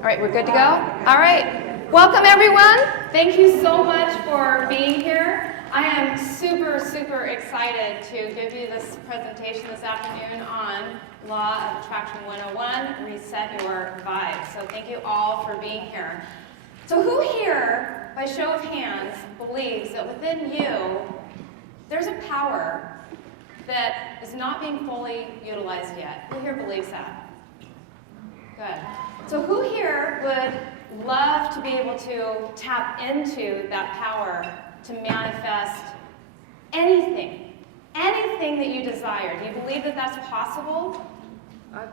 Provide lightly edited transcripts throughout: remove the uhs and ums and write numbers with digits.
All right, we're good to go? All right. Welcome, everyone. Thank you so much for being here. I am super, super excited to give you this presentation this afternoon on Law of Attraction 101, Reset Your Vibe. So thank you all for being here. So who here, by show of hands, believes that within you, there's a power that is not being fully utilized yet? Who here believes that? Good. So who here would love to be able to tap into that power to manifest anything that you desire? Do you believe that that's possible? I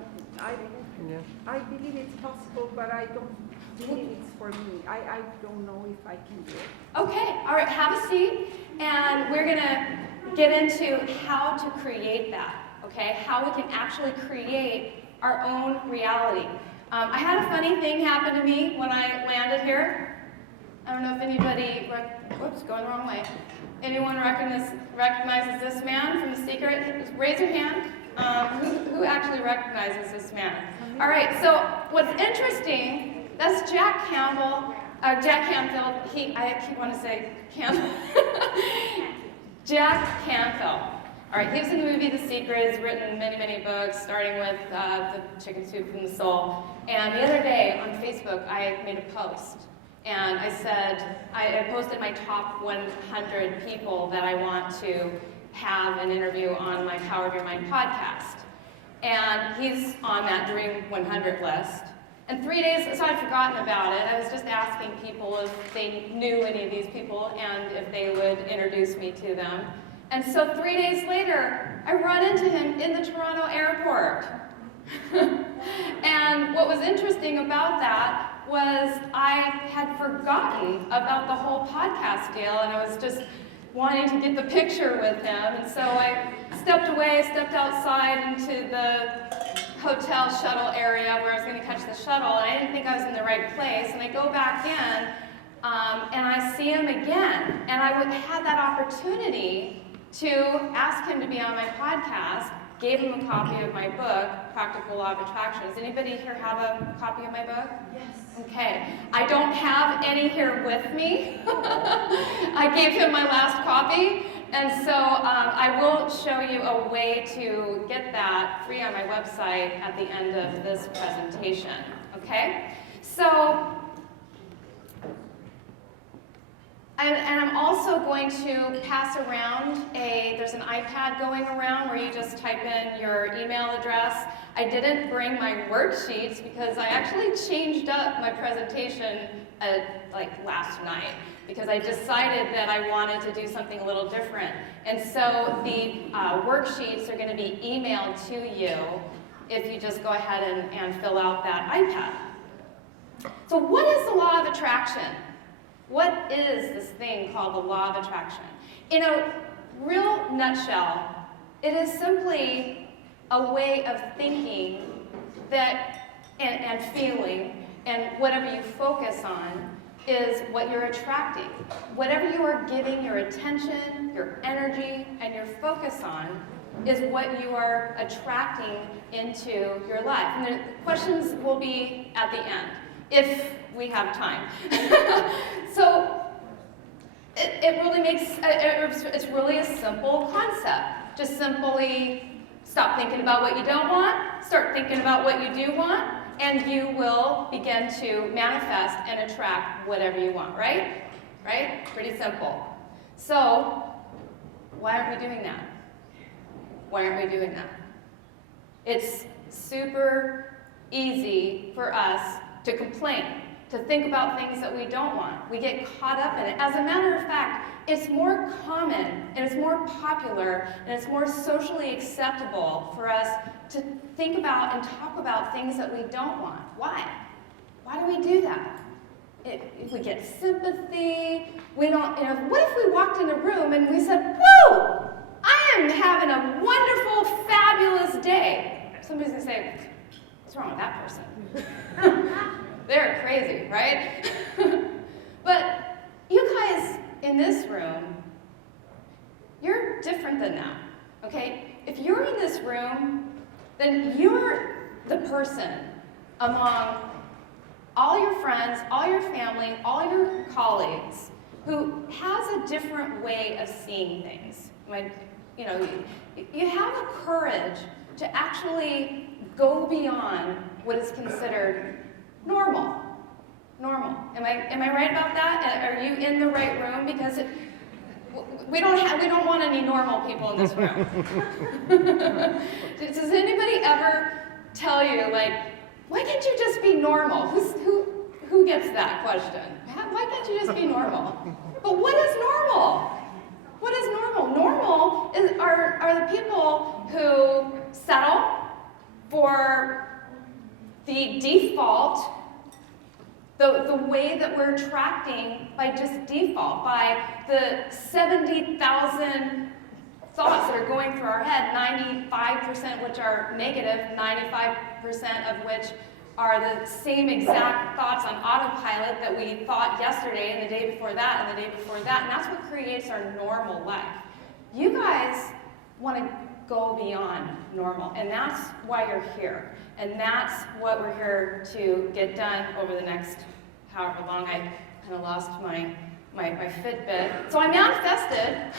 believe it's possible, but I don't believe it's for me. I don't know if I can do it. Okay, all right, have a seat, and we're gonna get into how to create that, okay? How we can actually create our own reality. I had a funny thing happen to me when I landed here. I don't know if anybody, whoops, going the wrong way. Anyone recognizes this man from The Secret? Just raise your hand. Who actually recognizes this man? All right, so what's interesting, that's Jack Canfield. I keep wanting to say Campbell. Jack Canfield. All right, he was in the movie The Secret. He's written many, many books, starting with The Chicken Soup from the Soul. And the other day on Facebook, I made a post. And I said, I posted my top 100 people that I want to have an interview on my Power of Your Mind podcast. And he's on that Dream 100 list. And 3 days, so I'd forgotten about it. I was just asking people if they knew any of these people and if they would introduce me to them. And so 3 days later, I run into him in the Toronto airport. And what was interesting about that was I had forgotten about the whole podcast deal, and I was just wanting to get the picture with him. And so I stepped away, stepped outside into the hotel shuttle area where I was going to catch the shuttle, and I didn't think I was in the right place. And I go back in, and I see him again. And I had that opportunity to ask him to be on my podcast, gave him a copy of my book, Practical Law of Attraction. Does anybody here have a copy of my book? Yes. Okay. I don't have any here with me. I gave him my last copy, and so I will show you a way to get that free on my website at the end of this presentation. Okay? So, and I'm also going to pass around there's an iPad going around where you just type in your email address. I didn't bring my worksheets because I actually changed up my presentation like last night because I decided that I wanted to do something a little different. And so the worksheets are going to be emailed to you if you just go ahead and fill out that iPad. So what is the law of attraction? What is this thing called the law of attraction? In a real nutshell, it is simply a way of thinking that and feeling, and whatever you focus on is what you're attracting. Whatever you are giving your attention, your energy, and your focus on is what you are attracting into your life. And the questions will be at the end, if we have time. So it really it's really a simple concept. Just simply stop thinking about what you don't want, start thinking about what you do want, and you will begin to manifest and attract whatever you want, right? Right? Pretty simple. So why aren't we doing that? Why aren't we doing that? It's super easy for us to complain, to think about things that we don't want. We get caught up in it. As a matter of fact, it's more common and it's more popular and it's more socially acceptable for us to think about and talk about things that we don't want. Why? Why do we do that? If we get sympathy, we don't, what if we walked in a room and we said, whoa, I am having a wonderful, fabulous day. Somebody's gonna say, what's wrong with that person? They're crazy, right? But you guys in this room, you're different than that, okay? If you're in this room, then you're the person among all your friends, all your family, all your colleagues who has a different way of seeing things. You know, you have a courage to actually go beyond what is considered normal. Normal. Am I right about that? Are you in the right room? Because we don't want any normal people in this room. Does anybody ever tell you, like, why can't you just be normal? Who gets that question? Why can't you just be normal? But what is normal? What is normal? Normal are the people who settle for the default, the way that we're attracting by just default, by the 70,000 thoughts that are going through our head, 95% which are negative, 95% of which are the same exact thoughts on autopilot that we thought yesterday and the day before that and the day before that, and that's what creates our normal life. You guys want to go beyond normal, and that's why you're here. And that's what we're here to get done over the next however long. I kind of lost my Fitbit. So I manifested.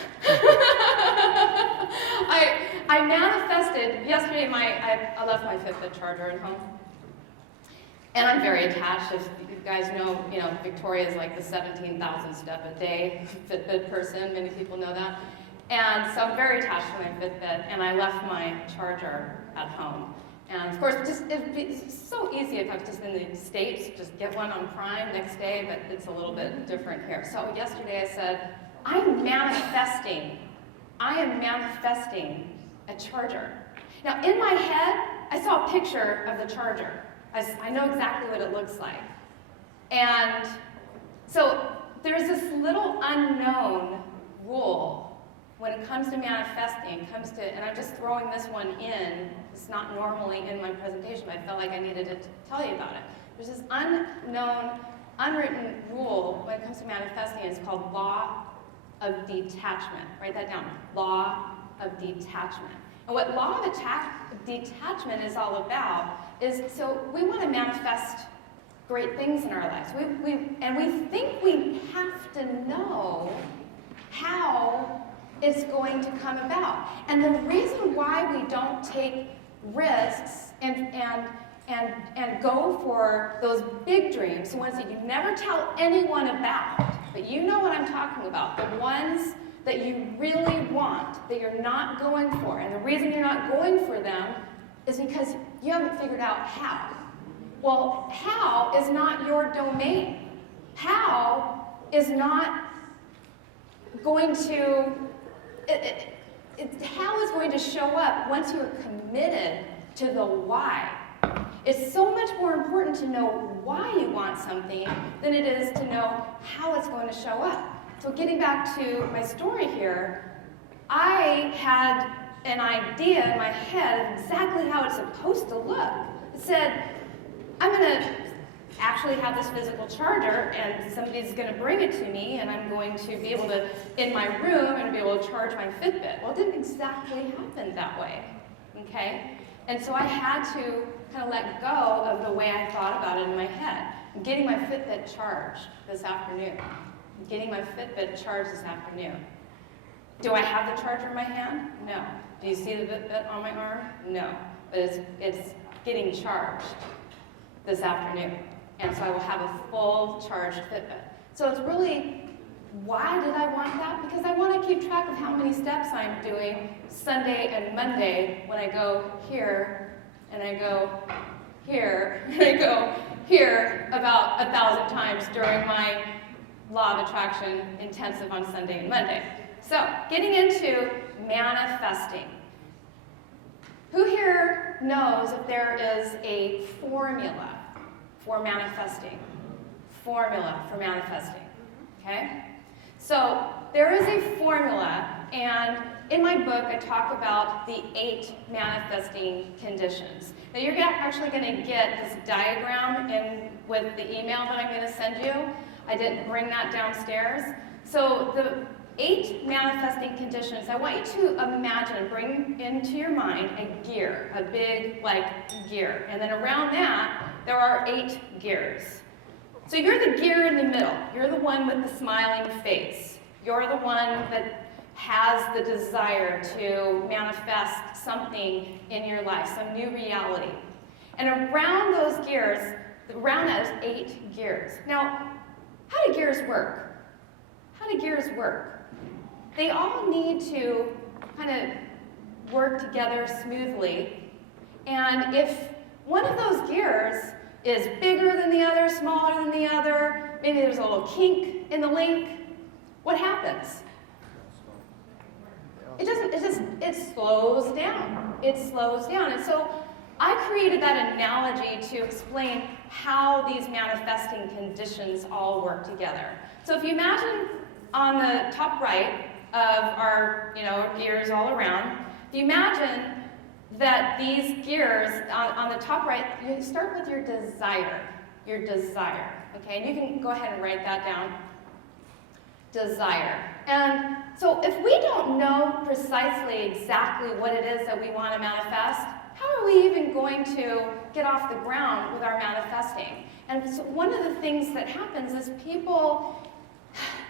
I manifested yesterday. I left my Fitbit charger at home, and I'm very attached. If you guys know, Victoria is like the 17,000 step a day Fitbit person. Many people know that. And so I'm very attached to my Fitbit, and I left my charger at home. And of course, it'd be so easy if I was just in the States, just get one on Prime next day, but it's a little bit different here. So yesterday I said, I am manifesting a charger. Now in my head, I saw a picture of the charger. I know exactly what it looks like. And so there's this little unknown rule when it comes to manifesting, and I'm just throwing this one in. It's not normally in my presentation, but I felt like I needed to tell you about it. There's this unknown, unwritten rule when it comes to manifesting. It's called law of detachment. Write that down. Law of detachment. And what law of detachment is all about is, so we want to manifest great things in our lives. And we think we have to know how it's going to come about. And the reason why we don't take risks and go for those big dreams, the ones that you never tell anyone about, but you know what I'm talking about, the ones that you really want, that you're not going for. And the reason you're not going for them is because you haven't figured out how. Well, how is not your domain. How is not going to how is going to show up once you're committed to the why. It's so much more important to know why you want something than it is to know how it's going to show up. So getting back to my story here, I had an idea in my head of exactly how it's supposed to look. It said, I'm going to actually have this physical charger, and somebody's going to bring it to me, and I'm going to be able to, in my room, and be able to charge my Fitbit. Well, it didn't exactly happen that way, okay? And so I had to kind of let go of the way I thought about it in my head. I'm getting my Fitbit charged this afternoon. I'm getting my Fitbit charged this afternoon. Do I have the charger in my hand? No. Do you see the Fitbit on my arm? No. But it's getting charged this afternoon. And so I will have a full charged Fitbit. So it's really, why did I want that? Because I want to keep track of how many steps I'm doing Sunday and Monday when I go here, and I go here, and I go here about 1,000 times during my Law of Attraction intensive on Sunday and Monday. So, getting into manifesting. Who here knows if there is a formula for manifesting? Formula for manifesting, okay? So there is a formula, and in my book I talk about the 8 manifesting conditions. Now you're actually going to get this diagram with the email that I'm going to send you. I didn't bring that downstairs. So the 8 manifesting conditions, I want you to imagine, bring into your mind a gear, a big, gear. And then around that, there are 8 gears. So you're the gear in the middle. You're the one with the smiling face. You're the one that has the desire to manifest something in your life, some new reality. And around those gears, around that is 8 gears. Now, how do gears work? How do gears work? They all need to kind of work together smoothly. And if one of those gears is bigger than the other, smaller than the other, maybe there's a little kink in the link, what happens? It slows down. It slows down. And so I created that analogy to explain how these manifesting conditions all work together. So if you imagine on the top right of our, gears all around, if you imagine that these gears on the top right, you start with your desire, okay? And you can go ahead and write that down, desire. And so if we don't know precisely exactly what it is that we want to manifest, how are we even going to get off the ground with our manifesting? And so one of the things that happens is people,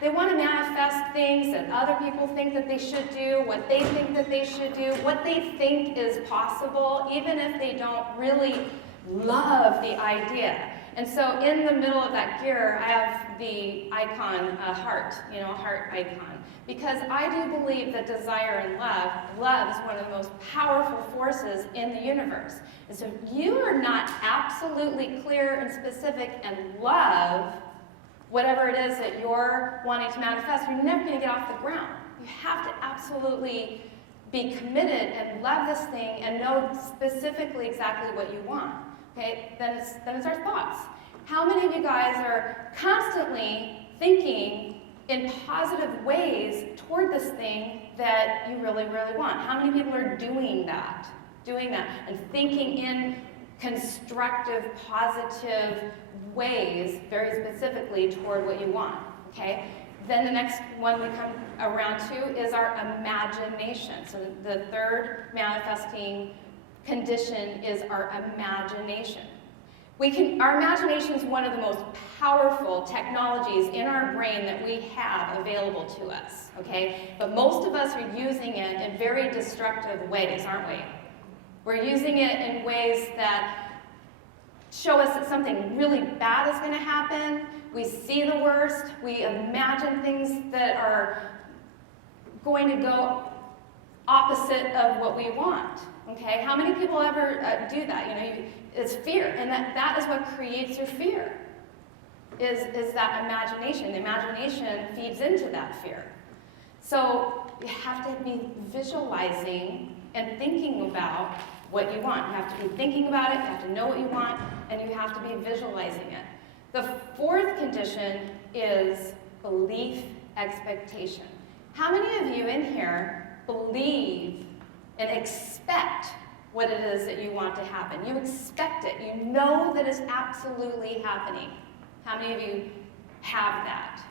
they want to manifest things that other people think that they should do, what they think that they should do, what they think is possible, even if they don't really love the idea. And so in the middle of that gear, I have the icon, a heart, a heart icon. Because I do believe that desire and love is one of the most powerful forces in the universe. And so if you are not absolutely clear and specific and love whatever it is that you're wanting to manifest, you're never going to get off the ground. You have to absolutely be committed and love this thing and know specifically exactly what you want. Okay, then it's our thoughts. How many of you guys are constantly thinking in positive ways toward this thing that you really, really want? How many people are doing that, and thinking in constructive, positive ways, very specifically toward what you want, okay? Then the next one we come around to is our imagination. So the third manifesting condition is our imagination. Our imagination is one of the most powerful technologies in our brain that we have available to us, okay? But most of us are using it in very destructive ways, aren't we? We're using it in ways that show us that something really bad is going to happen. We see the worst. We imagine things that are going to go opposite of what we want. Okay? How many people ever do that? It's fear, and that is what creates your fear. Is that imagination? The imagination feeds into that fear. So you have to be visualizing and thinking about what you want. You have to be thinking about it, you have to know what you want, and you have to be visualizing it. The fourth condition is belief expectation. How many of you in here believe and expect what it is that you want to happen? You expect it. You know that it's absolutely happening. How many of you have that?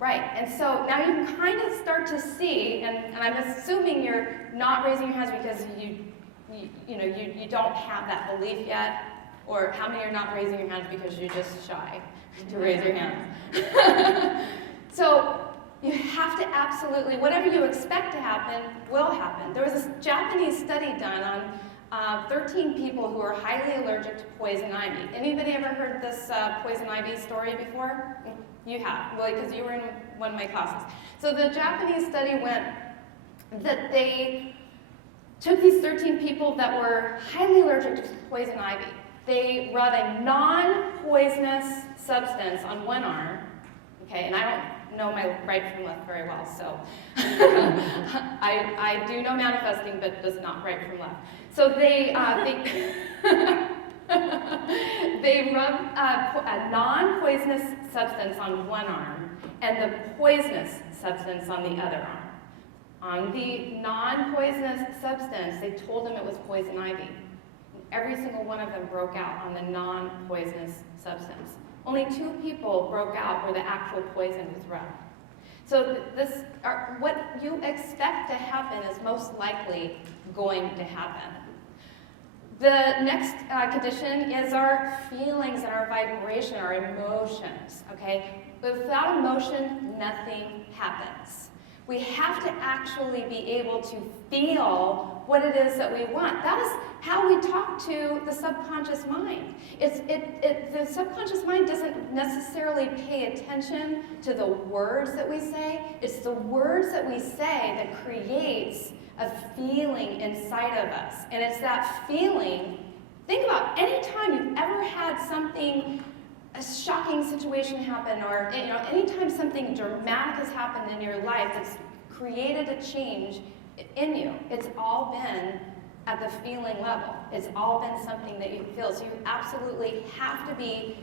Right, and so now you can kind of start to see, and I'm assuming you're not raising your hands because you don't have that belief yet, or how many are not raising your hands because you're just shy to raise your hands? So you have to absolutely, whatever you expect to happen will happen. There was this Japanese study done on 13 people who are highly allergic to poison ivy. Anybody ever heard this poison ivy story before? You have, well, because you were in one of my classes. So the Japanese study went that they took these 13 people that were highly allergic to poison ivy. They rubbed a non-poisonous substance on one arm, okay, and I don't know my right from left very well, so I do know manifesting, but does not right from left. So they rub a non-poisonous substance on one arm and the poisonous substance on the other arm. On the non-poisonous substance, they told them it was poison ivy. Every single one of them broke out on the non-poisonous substance. Only 2 people broke out where the actual poison was rubbed. So what you expect to happen is most likely going to happen. The next condition is our feelings and our vibration, our emotions, okay? Without emotion, nothing happens. We have to actually be able to feel what it is that we want. That is how we talk to the subconscious mind. The subconscious mind doesn't necessarily pay attention to the words that we say. It's the words that we say that creates a feeling inside of us. And it's that feeling, think about any time you've ever had something, a shocking situation happen, or anytime something dramatic has happened in your life that's created a change in you, it's all been at the feeling level. It's all been something that you feel. So you absolutely have to be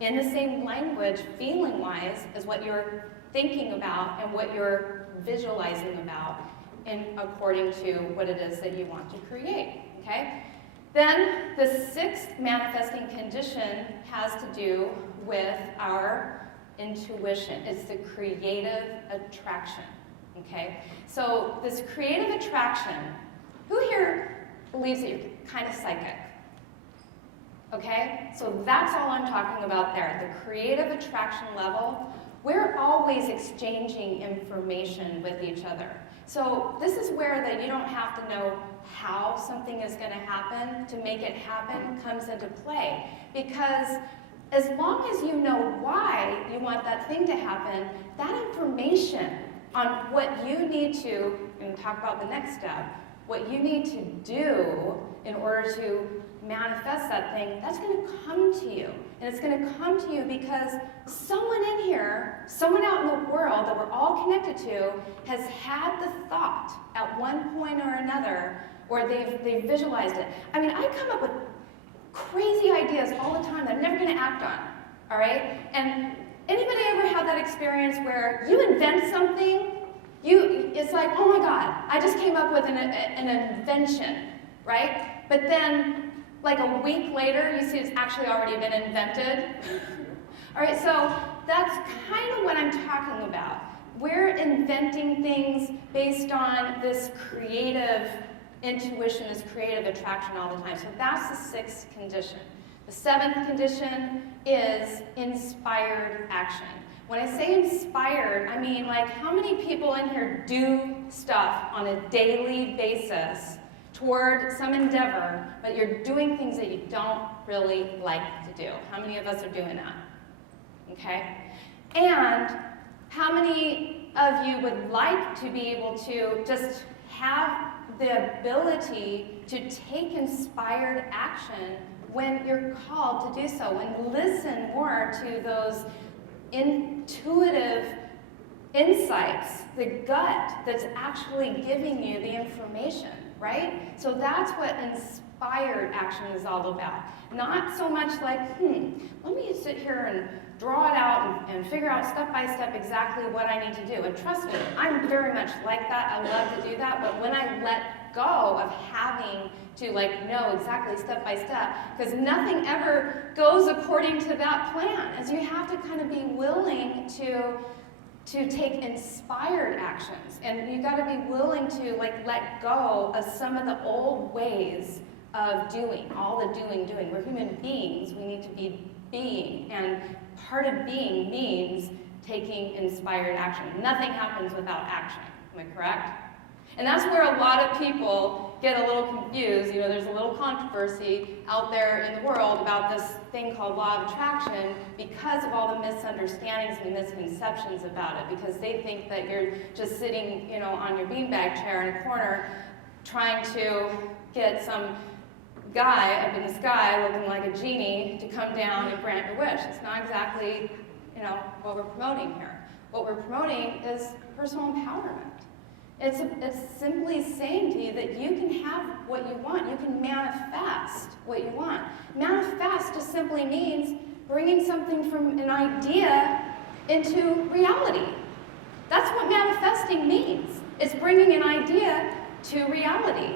in the same language, feeling-wise, as what you're thinking about and what you're visualizing about, and according to what it is that you want to create, okay? Then the sixth manifesting condition has to do with our intuition. It's the creative attraction, okay? So this creative attraction, who here believes that you're kind of psychic? Okay, so that's all I'm talking about there. The creative attraction level, we're always exchanging information with each other. So this is where that you don't have to know how something is going to happen to make it happen comes into play. Because as long as you know why you want that thing to happen, that information on what you need to, and talk about the next step, what you need to do in order to manifest that thing, that's going to come to you. And it's going to come to you because someone in here, someone out in the world that we're all connected to, has had the thought at one point or another, or they've visualized it. I mean, I come up with crazy ideas all the time that I'm never going to act on, all right? And anybody ever have that experience where you invent something, it's like, oh my God, I just came up with an invention, right? But then, like a week later, you see it's actually already been invented. All right, so that's kind of what I'm talking about. We're inventing things based on this creative intuition, this creative attraction all the time. So that's the sixth condition. The seventh condition is inspired action. When I say inspired, I mean like how many people in here do stuff on a daily basis toward some endeavor, but you're doing things that you don't really like to do? How many of us are doing that? Okay? And how many of you would like to be able to just have the ability to take inspired action when you're called to do so, and listen more to those intuitive insights, the gut that's actually giving you the information, right? So that's what inspired action is all about. Not so much like, let me sit here and draw it out and figure out step by step exactly what I need to do. And trust me, I'm very much like that. I love to do that. But when I let go of having to know exactly step by step, because nothing ever goes according to that plan, as you have to kind of be willing to take inspired actions, and you got to be willing to let go of some of the old ways of doing, all the doing. We're human beings, we need to be being, and part of being means taking inspired action. Nothing happens without action, am I correct? And that's where a lot of people get a little confused. There's a little controversy out there in the world about this thing called law of attraction because of all the misunderstandings and misconceptions about it, because they think that you're just sitting, on your beanbag chair in a corner trying to get some guy up in the sky looking like a genie to come down and grant your wish. It's not exactly, what we're promoting here. What we're promoting is personal empowerment. It's simply saying to you that you can have what you want. You can manifest what you want. Manifest just simply means bringing something from an idea into reality. That's what manifesting means. It's bringing an idea to reality.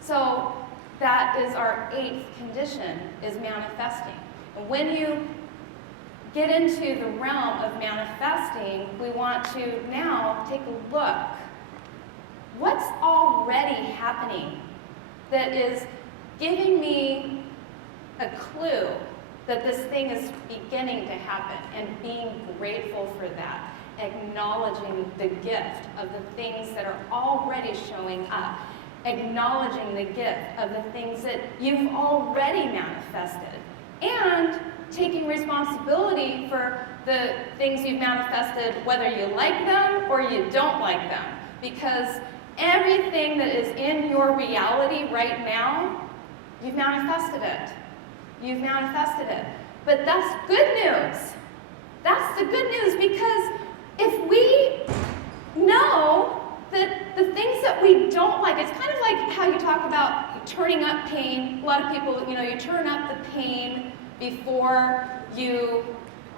So that is our eighth condition, is manifesting. And when you get into the realm of manifesting, we want to now take a look. What's already happening that is giving me a clue that this thing is beginning to happen and being grateful for that, acknowledging the gift of the things that are already showing up, acknowledging the gift of the things that you've already manifested, and taking responsibility for the things you've manifested, whether you like them or you don't like them. Because everything that is in your reality right now, you've manifested it. You've manifested it. But that's good news. That's the good news, because if we know that the things that we don't like, it's kind of like how you talk about turning up pain. A lot of people, you turn up the pain before you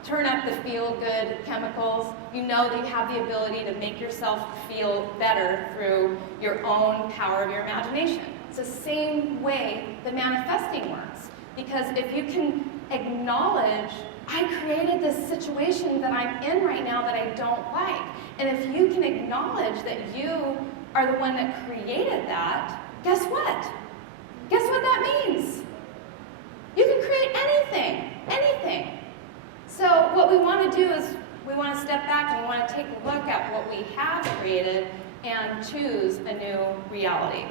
turn up the feel-good chemicals. You know that you have the ability to make yourself feel better through your own power of your imagination. It's the same way that manifesting works. Because if you can acknowledge, I created this situation that I'm in right now that I don't like. And if you can acknowledge that you are the one that created that, guess what? Guess what that means? You can create anything, anything. So what we want to do is we want to step back and we want to take a look at what we have created and choose a new reality.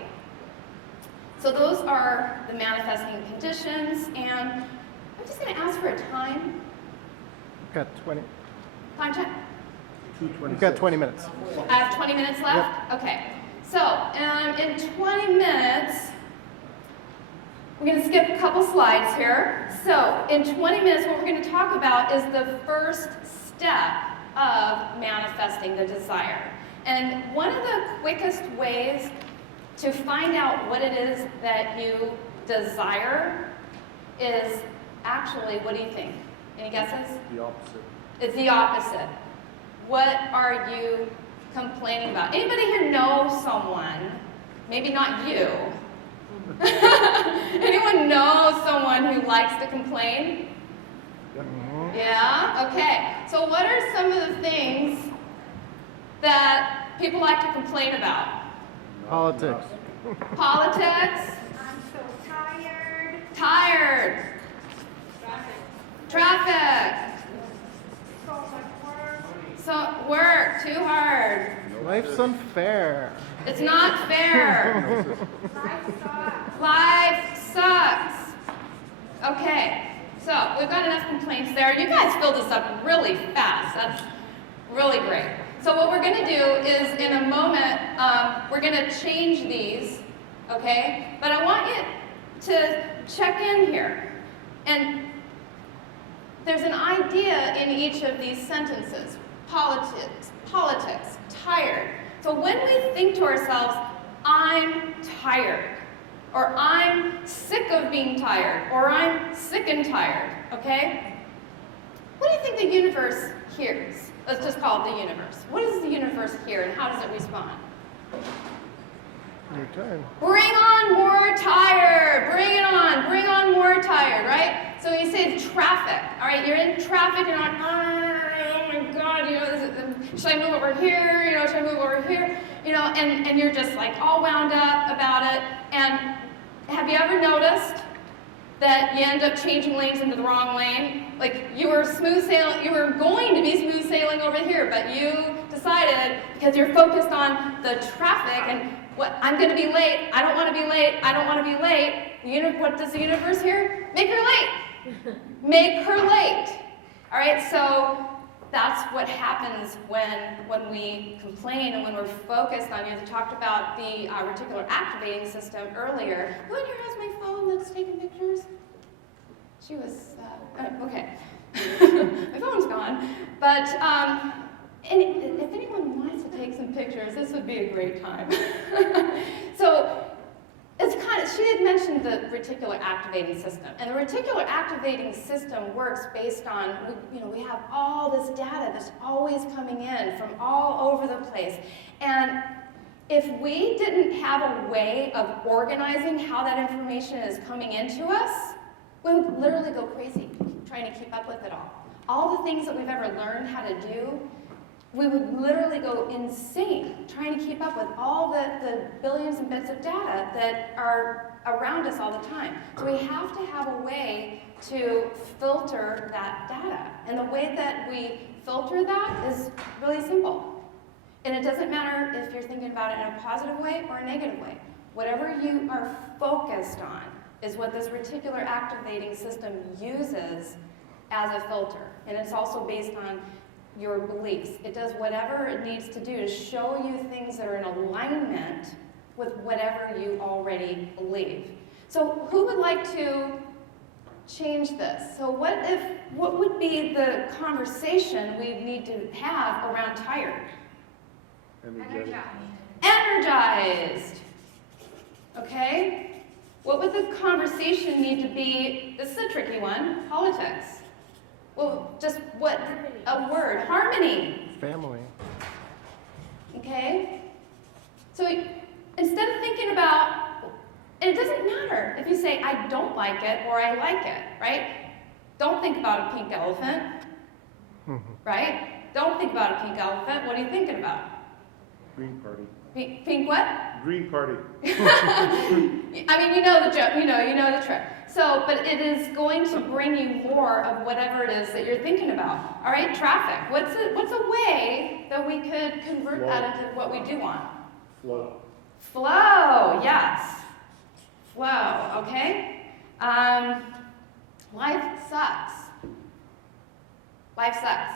So those are the manifesting conditions, and I'm just going to ask for a time. We've got 20. Time check. We've got 20 minutes. I have 20 minutes left? Yep. Okay. So in 20 minutes, we're going to skip a couple slides here. So in 20 minutes, what we're going to talk about is the first step of manifesting the desire. And one of the quickest ways to find out what it is that you desire is actually, what do you think? Any guesses? The opposite. It's the opposite. What are you complaining about? Anybody here know someone, maybe not you, anyone know someone who likes to complain? Mm-hmm. Yeah? Okay. So what are some of the things that people like to complain about? Politics. Politics? I'm so tired. Tired. Traffic. So much work. So work, too hard. Life's unfair. It's not fair. Life sucks. Life sucks. Okay, so we've got enough complaints there. You guys filled this up really fast. That's really great. So what we're going to do is, in a moment, we're going to change these, okay? But I want you to check in here. And there's an idea in each of these sentences. Politics, tired. So when we think to ourselves, I'm tired, or I'm sick of being tired, or I'm sick and tired, okay? What do you think the universe hears? Let's just call it the universe. What does the universe hear, and how does it respond? Your turn. Bring on more tired. Bring on more tired, right? So you say traffic, all right? You're in traffic, you're like, oh my God, should I move over here? Should I move over here? And you're just like all wound up about it. And have you ever noticed that you end up changing lanes into the wrong lane? Like you were going to be smooth sailing over here, but you decided, because you're focused on the traffic and I'm going to be late, I don't want to be late, I don't want to be late. What does the universe hear? Make her late. Make her late. All right, so that's what happens when we complain and when we're focused on, you talked about the reticular activating system earlier. Who in here has my phone that's taking pictures? She was, okay. My phone's gone. But if anyone wants to take some pictures, this would be a great time. So she had mentioned the reticular activating system. And the reticular activating system works based on, we have all this data that's always coming in from all over the place. And if we didn't have a way of organizing how that information is coming into us, we would literally go crazy trying to keep up with it all. All the things that we've ever learned how to do, we would literally go insane trying to keep up with all the billions and bits of data that are around us all the time. So we have to have a way to filter that data. And the way that we filter that is really simple. And it doesn't matter if you're thinking about it in a positive way or a negative way. Whatever you are focused on is what this reticular activating system uses as a filter. And it's also based on your beliefs. It does whatever it needs to do to show you things that are in alignment with whatever you already believe. So who would like to change this? So what would be the conversation we need to have around tired? Energized. Okay? What would the conversation need to be? This is a tricky one. Politics. Well, just what? A word. Harmony. Family. Okay? So instead of thinking about, and it doesn't matter if you say, I don't like it or I like it, right? Don't think about a pink elephant, right? Don't think about a pink elephant. What are you thinking about? Green Party. Pink what? Green Party. I mean, you know the joke, you know the trick. So, but it is going to bring you more of whatever it is that you're thinking about. All right, traffic. What's a way that we could convert that into what we do want? Flow. Flow, yes. Flow, okay? Life sucks. Life sucks.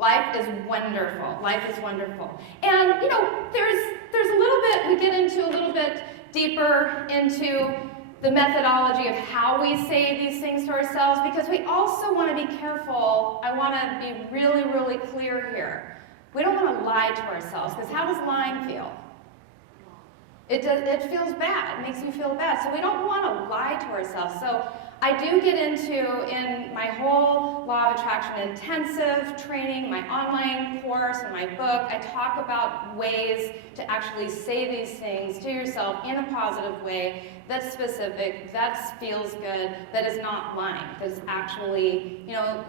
Life is wonderful. Life is wonderful. And, you know, there's a little bit, we get into a little bit deeper into the methodology of how we say these things to ourselves, because we also want to be careful. I want to be really, really clear here. We don't want to lie to ourselves, because how does lying feel? It feels bad. It makes you feel bad. So we don't want to lie to ourselves. So I do get into, in my whole Law of Attraction intensive training, my online course, and my book, I talk about ways to actually say these things to yourself in a positive way that's specific, that feels good, that is not lying, that is actually, you know,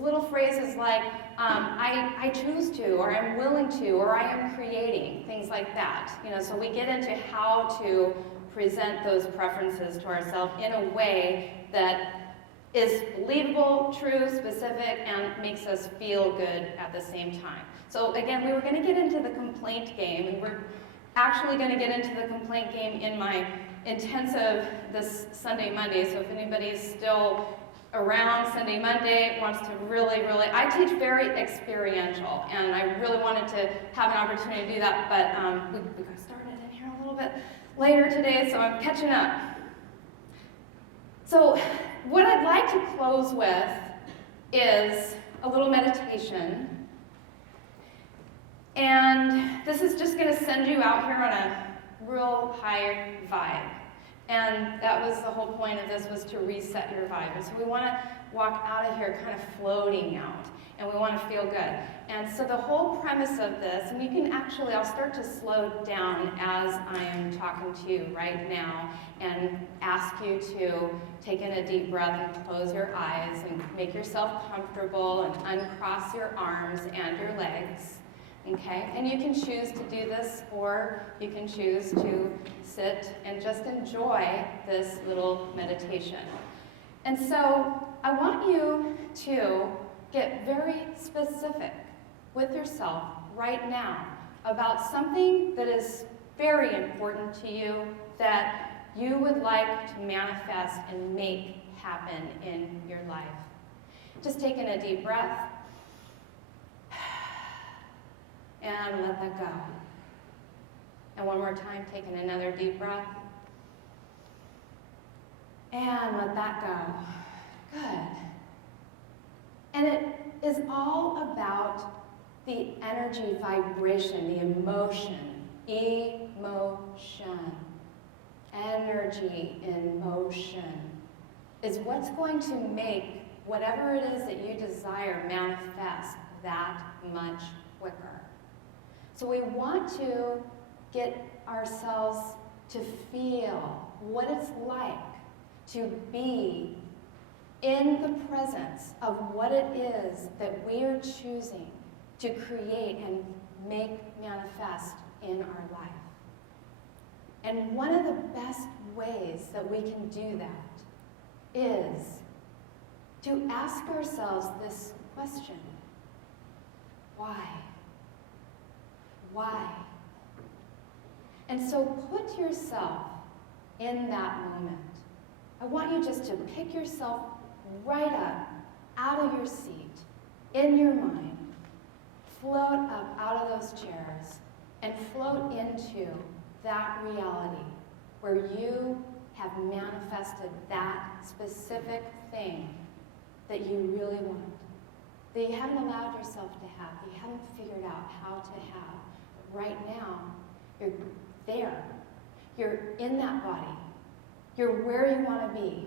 little phrases like, I choose to, or I'm willing to, or I am creating, things like that. You know, so we get into how to present those preferences to ourselves in a way that is believable, true, specific, and makes us feel good at the same time. So again, we were going to get into the complaint game, and we're actually going to get into the complaint game in my intensive this Sunday, Monday. So if anybody's still around Sunday, Monday, wants to really, I teach very experiential, and I really wanted to have an opportunity to do that, but we got started in here a little bit later today, so I'm catching up. So what I'd like to close with is a little meditation. And this is just going to send you out here on a real high vibe. And that was the whole point of this, was to reset your vibe. And so we want to walk out of here kind of floating out, and we want to feel good. And so the whole premise of this, and you can actually, I'll start to slow down as I am talking to you right now, and ask you to take in a deep breath and close your eyes and make yourself comfortable and uncross your arms and your legs. Okay, and you can choose to do this, or you can choose to sit and just enjoy this little meditation. And so I want you to get very specific with yourself right now about something that is very important to you, that you would like to manifest and make happen in your life. Just taking a deep breath. And let that go. And one more time, taking another deep breath. And let that go. Good. And it is all about the energy, vibration, the emotion. Emotion. Energy in motion is what's going to make whatever it is that you desire manifest that much quicker. So we want to get ourselves to feel what it's like to be in the presence of what it is that we are choosing to create and make manifest in our life. And one of the best ways that we can do that is to ask ourselves this question: why? Why? And so put yourself in that moment. I want you just to pick yourself right up out of your seat, in your mind, float up out of those chairs, and float into that reality where you have manifested that specific thing that you really want, that you haven't allowed yourself to have, that you haven't figured out how to have. But right now, you're there. You're in that body. You're where you want to be.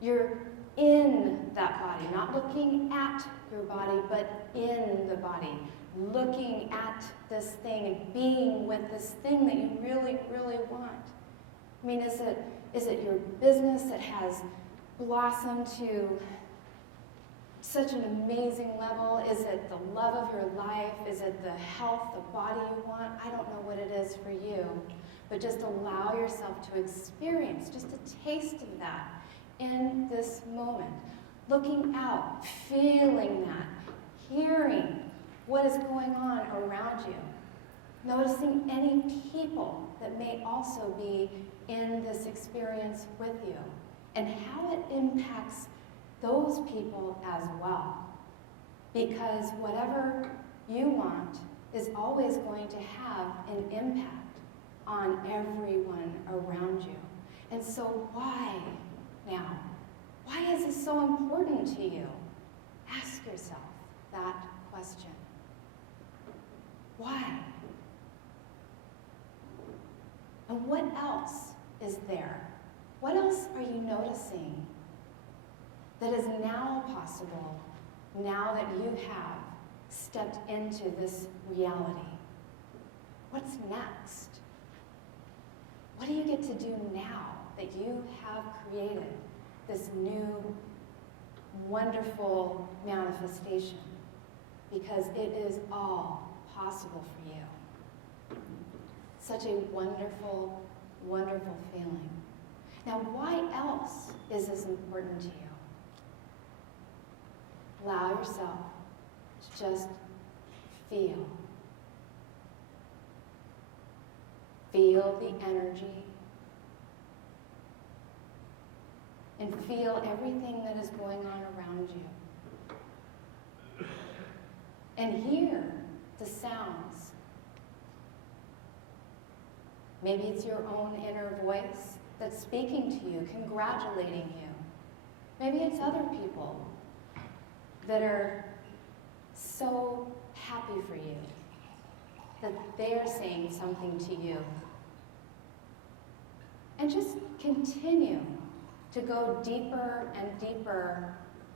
You're in that body, not looking at your body, but in the body, looking at this thing and being with this thing that you really, really want. I mean, is it your business that has blossomed to such an amazing level? Is it the love of your life? Is it the health, the body you want? I don't know what it is for you, but just allow yourself to experience just a taste of that in this moment. Looking out, feeling that, hearing what is going on around you. Noticing any people that may also be in this experience with you and how it impacts those people as well. Because whatever you want is always going to have an impact on everyone around you. And so why now? Why is this so important to you? Ask yourself that question. Why? And what else is there? What else are you noticing that is now possible now that you have stepped into this reality? What's next? What do you get to do now that you have created this new, wonderful manifestation? Because it is all possible for you. Such a wonderful, wonderful feeling. Now, why else is this important to you? Allow yourself to just feel. Feel the energy. And feel everything that is going on around you. And hear the sounds. Maybe it's your own inner voice that's speaking to you, congratulating you. Maybe it's other people that are so happy for you that they're saying something to you. And just continue to go deeper and deeper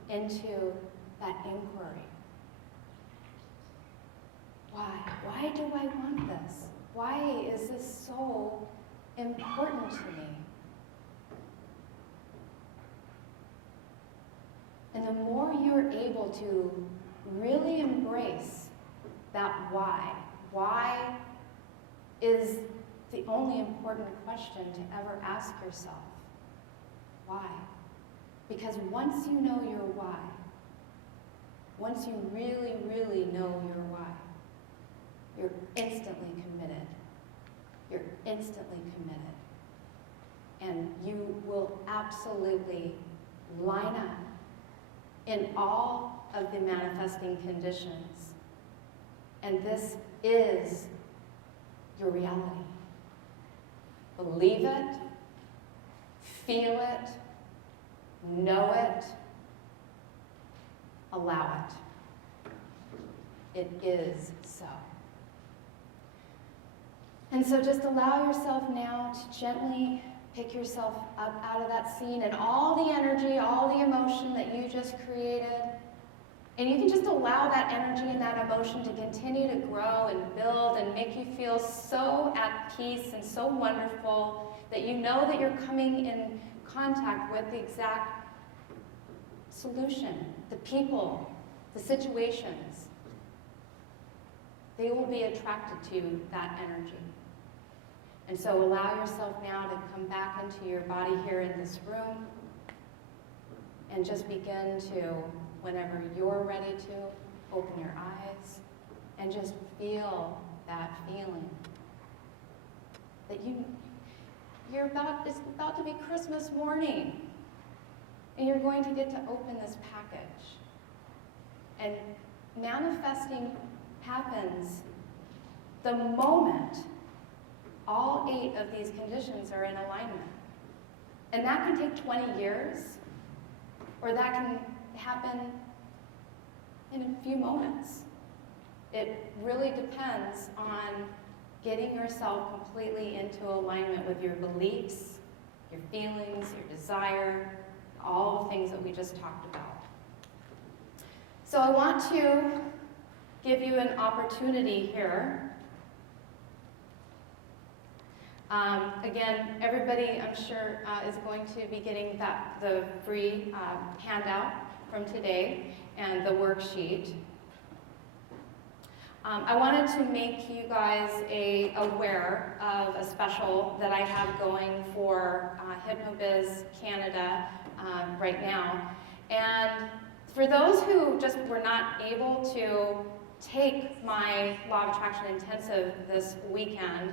into that inquiry. Why? Why do I want this? Why is this so important to me? And the more you're able to really embrace that why is the only important question to ever ask yourself. Why? Because once you know your why, once you really, really know your why, you're instantly committed. You're instantly committed. And you will absolutely line up in all of the manifesting conditions. And this is your reality. Believe it, feel it, know it, allow it. It is so. And so just allow yourself now to gently pick yourself up out of that scene and all the energy, all the emotion that you just created. And you can just allow that energy and that emotion to continue to grow and build and make you feel so at peace and so wonderful that you know that you're coming in contact with the exact solution, the people, the situations. They will be attracted to that energy. And so allow yourself now to come back into your body here in this room and just begin to, whenever you're ready to, open your eyes and just feel that feeling that it's about to be Christmas morning and you're going to get to open this package. And manifesting happens the moment all 8 of these conditions are in alignment. And that can take 20 years, or that can happen in a few moments. It really depends on getting yourself completely into alignment with your beliefs, your feelings, your desire, all the things that we just talked about. So I want to give you an opportunity here. Again, everybody, I'm sure, is going to be getting the free handout from today and the worksheet. I wanted to make you guys aware of a special that I have going for HypnoBizCanada right now. And for those who just were not able to take my Law of Attraction Intensive this weekend,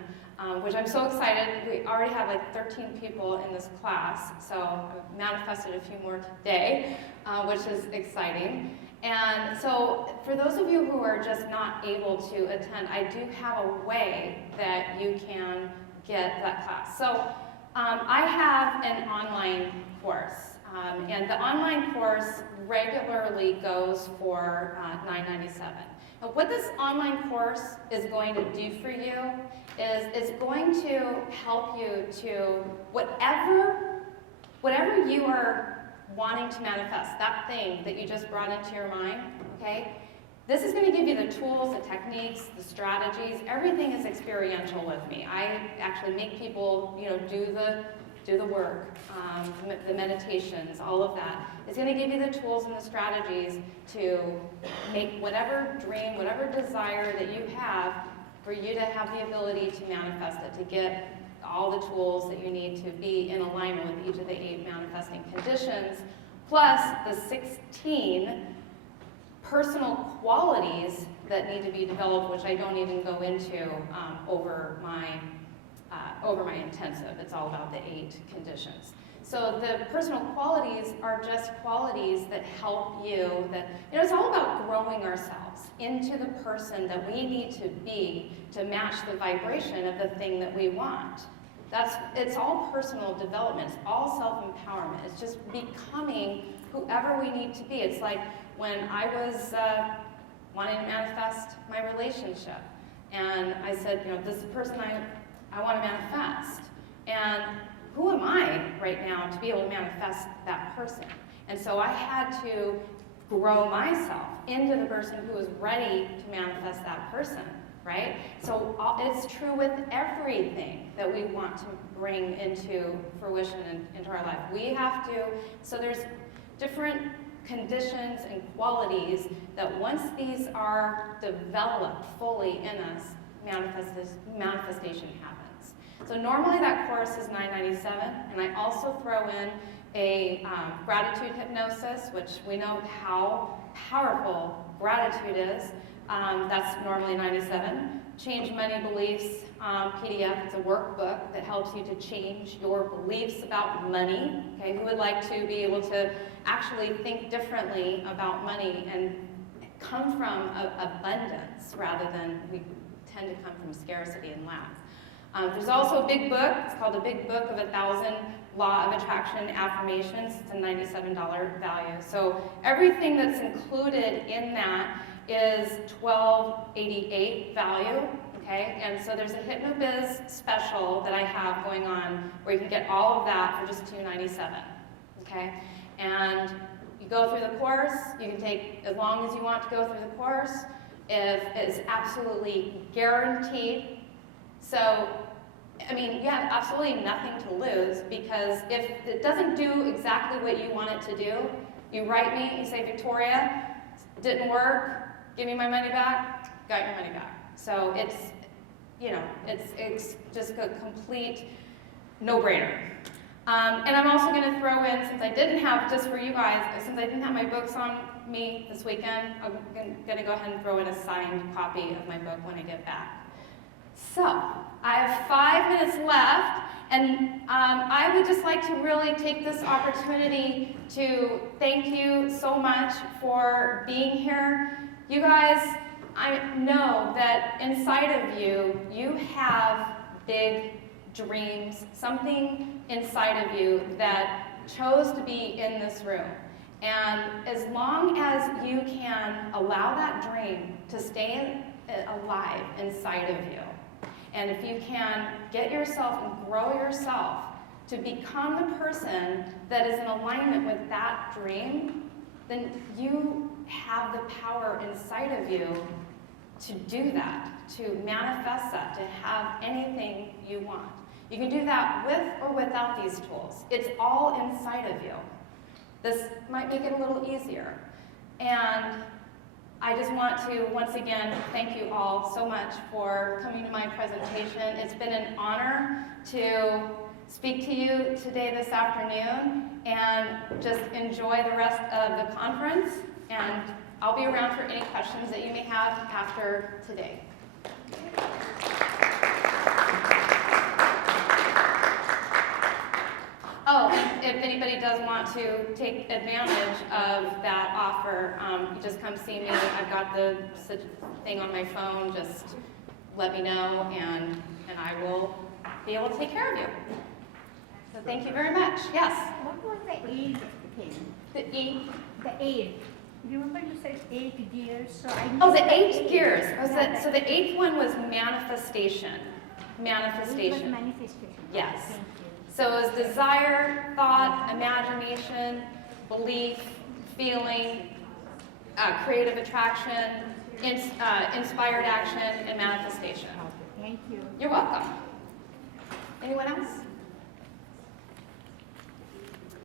which I'm so excited. We already have like 13 people in this class, so I've manifested a few more today, which is exciting. And so for those of you who are just not able to attend, I do have a way that you can get that class. So I have an online course, and the online course regularly goes for $9.97. Now, what this online course is going to do for you is it's going to help you to whatever you are wanting to manifest, that thing that you just brought into your mind, okay? This is going to give you the tools, the techniques, the strategies. Everything is experiential with me. I actually make people, do the work, the meditations, all of that. It's going to give you the tools and the strategies to make whatever dream, whatever desire that you have, for you to have the ability to manifest it, to get all the tools that you need to be in alignment with each of the 8 manifesting conditions, plus the 16 personal qualities that need to be developed, which I don't even go into over my intensive. It's all about the 8 conditions. So the personal qualities are just qualities that help you, it's all about growing ourselves into the person that we need to be to match the vibration of the thing that we want. It's all personal development. It's all self-empowerment. It's just becoming whoever we need to be. It's like when I was wanting to manifest my relationship, and I said, this is the person I want to manifest. And who am I right now to be able to manifest that person? And so I had to grow myself into the person who was ready to manifest that person, right? So it's true with everything that we want to bring into fruition and into our life. We have to, so there's different conditions and qualities that once these are developed fully in us, manifestation happens. So normally that course is $9.97, and I also throw in a gratitude hypnosis, which we know how powerful gratitude is. That's normally $97. Change Money Beliefs PDF. It's a workbook that helps you to change your beliefs about money. Okay, who would like to be able to actually think differently about money and come from abundance rather than we tend to come from scarcity and lack. There's also a big book. It's called The Big Book of 1,000 Law of Attraction Affirmations. It's a $97 value. So everything that's included in that is $12.88 value. Okay, and so there's a HypnoBiz special that I have going on where you can get all of that for just $297. Okay, and you go through the course. You can take as long as you want to go through the course. It's absolutely guaranteed. So, I mean, you have absolutely nothing to lose, because if it doesn't do exactly what you want it to do, you write me, you say, Victoria, didn't work, give me my money back, got your money back. So it's, it's just a complete no-brainer. And I'm also going to throw in, since I didn't have, just for you guys, since I didn't have my books on me this weekend, I'm going to go ahead and throw in a signed copy of my book when I get back. So, I have 5 minutes left, and I would just like to really take this opportunity to thank you so much for being here. You guys, I know that inside of you, you have big dreams, something inside of you that chose to be in this room. And as long as you can allow that dream to stay alive inside of you, and if you can get yourself and grow yourself to become the person that is in alignment with that dream, then you have the power inside of you to do that, to manifest that, to have anything you want. You can do that with or without these tools. It's all inside of you. This might make it a little easier. And I just want to, once again, thank you all so much for coming to my presentation. It's been an honor to speak to you today, this afternoon, and just enjoy the rest of the conference. And I'll be around for any questions that you may have after today. Oh, and if anybody does want to take advantage of that offer, you just come see me. I've got the thing on my phone. Just let me know, and I will be able to take care of you. So thank you very much. Yes? What was the age of the thing? The E. The age. Remember you said 8 gears, so I Oh, missed the 8 gears. Yeah, Oh, so the 8th one was manifestation. It was Manifestation. manifestation. Yes. Thank you. So it was desire, thought, imagination, belief, feeling, creative attraction, inspired action, and manifestation. Thank you. You're welcome. Anyone else?